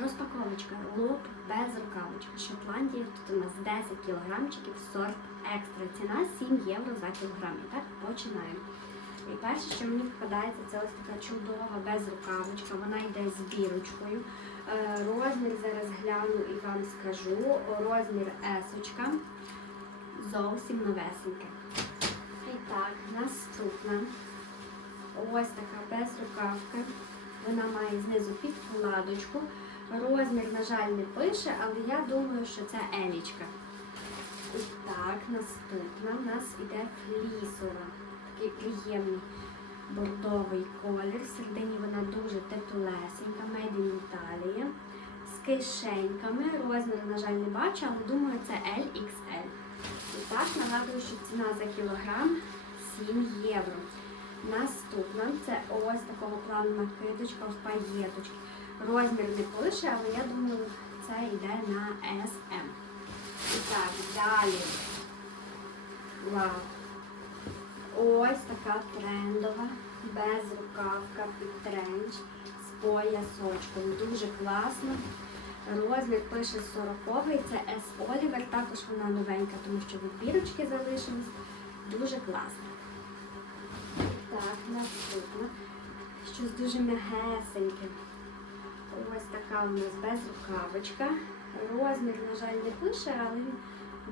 Розпаковочка лоб без рукавочки. Шотландія. Тут у нас 10 кілограмчиків, сорт екстра. Ціна 7 євро за кілограм. І так починаємо. І перше, що мені впадається, це ось така чудова безрукавочка. Вона йде з бірочкою. Е, Розмір зараз гляну і вам скажу. Розмір есочка. Зовсім новесеньке. І так, наступна. Ось така безрукавка. Вона має знизу підкладочку. Розмір, на жаль, не пише, але я думаю, що це елічка. І так, наступна у нас іде флісова. Такий приємний бордовий колір. Всередині вона дуже теплесенька, made in Italia. З кишеньками. Розмір, на жаль, не бачу, але думаю, це LXL. І так, нагадую, що ціна за кілограм 7 євро. Наступна це ось такого плану накидочка в паєточки. Розмір не пише, але я думаю, це йде на SM. І так, далі. Вау. Ось така трендова, безрукавка під тренч з поясочком. Дуже класно. Розмір пише 40 це S Oliver, також вона новенька, тому що відбірочки залишились. Дуже класно. Так, наступно. Щось дуже м'ягесеньке. Ось така у нас безрукавочка. Розмір, на жаль, не пише, але він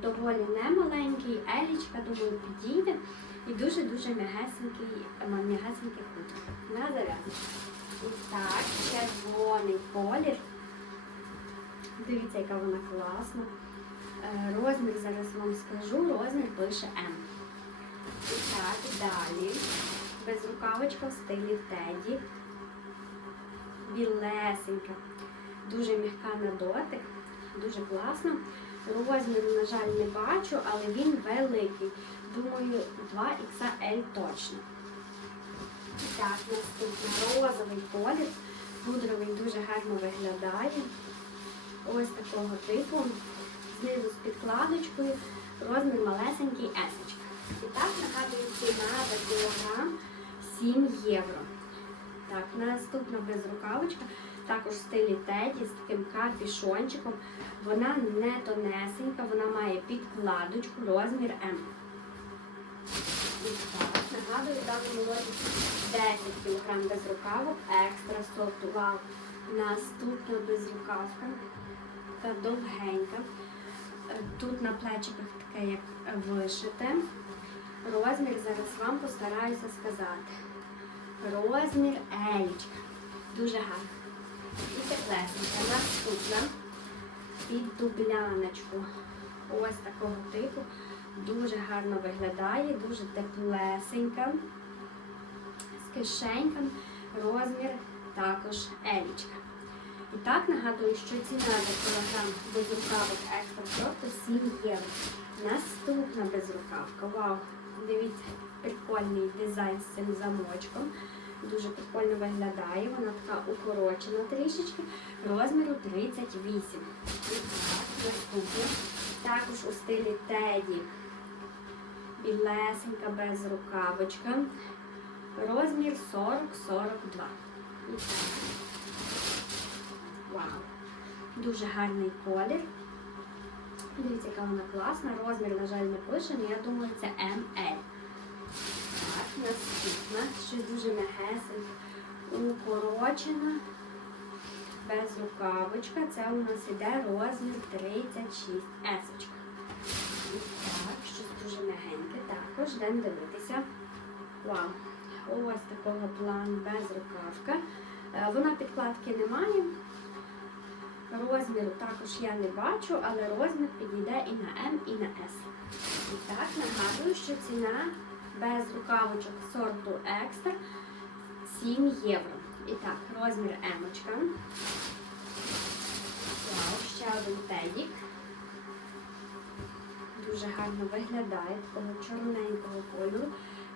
доволі немаленький. Елічка, думаю, підійде. І дуже-дуже м'ягесенький, м'ягесенький хутро. На зарядочку. І так, червоний колір. Дивіться, яка вона класна. Е, Розмір зараз вам скажу, розмір пише М. І так, далі. Безрукавочка в стилі Теді. Білесенька. Дуже м'яка на дотик. Дуже класно. Розміру, на жаль, не бачу, але він великий. Думаю, 2XL точно. Так, наступний розовий колір. Пудровий дуже гарно виглядає. Ось такого типу. Знизу з підкладочкою. Розмір малесенький есочка. І так нагадую ціна за кілограм 7 євро. Так, наступна безрукавочка, також в стилі Теді з таким капішончиком. Вона не тонесенька, вона має підкладочку, розмір М. Нагадую, в даному році 10 кг безрукавок, екстра сорту. Наступна безрукавка, така довгенька. Е, Тут на плечиках таке, як вишите. Розмір зараз вам постараюся сказати. Розмір елічка. Дуже гарно. І теплесенька. Наступна під дубляночку. Ось такого типу. Дуже гарно виглядає, дуже теплесенька. З кишеньками. Розмір також елічка. І так нагадую, що ціна за кілограм безрукавок екстра сорту 7 євро. Наступна безрукавка. Вау! Дивіться, прикольний дизайн з цим замочком. Дуже прикольно виглядає. Вона така укорочена трішечки. Розміру 38. І так, наступна. Також у стилі Теді. Білесенька безрукавочка. Розмір 40-42. І так. Вау. Дуже гарний колір. Дивіться, яка вона класна. Розмір, на жаль, не пише, але я думаю, це ML. Так, наступна. Щось дуже м'ягесеньке. Укорочена. Без рукавочка. Це у нас іде розмір 36 есочка. Так, щось дуже м'ягеньке. Також йдемо дивитися. Вау. Ось такого плану без рукавка. Е, Вона підкладки не має. Розміру також я не бачу, але розмір підійде і на М, і на С. І так, нагадую, що ціна без рукавочок сорту екстра 7 євро. І так, розмір Емочка. Ще один тедік. Дуже гарно виглядає такого чорненького кольору.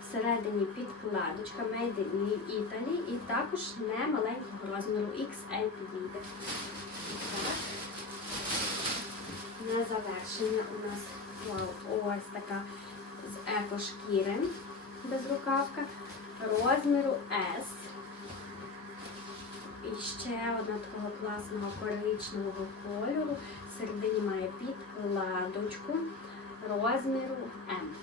Всередині підкладочка Made in Italy і також не маленького розміру XL підійде. На завершення у нас ось така з екошкіри безрукавка розміру S. І ще одна такого класного коричневого кольору. Всередині має підкладочку розміру М.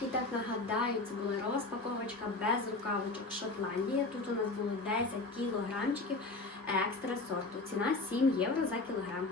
І так нагадаю, це була розпаковочка без рукавичок Шотландія. Тут у нас було 10 кілограмчиків екстра сорту. Ціна 7 євро за кілограм.